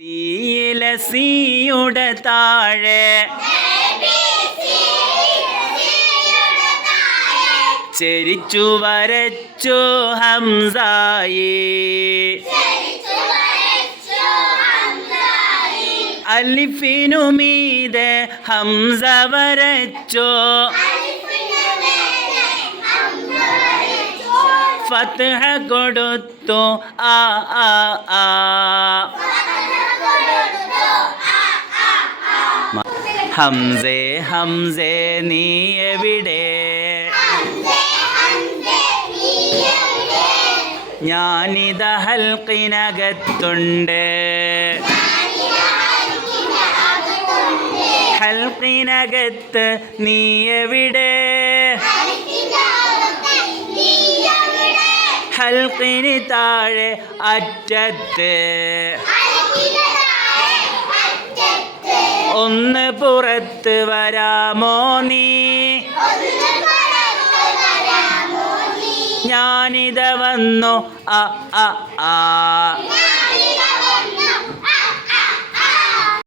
സിയിലെ സിയുടെ താഴെ ചരിച്ചു വരച്ചു ഹംസായി അലിഫിനു മീതെ ഹംസ വരച്ചോ ഫത്ഹ കൊടുത്തു ആ ആ ആ ഹംസേ ഹംസേ നീ എവിടെ ഞാനിത ഹൽക്കിനകത്തുണ്ട് ഹൽക്കിനകത്ത് നീ എവിടെ ഹൽക്കിന് താഴെ അറ്റത്ത് ഒന്ന് പുറത്ത് വരാമോ നീ ഞാനിത വന്നു ആ ആ ആ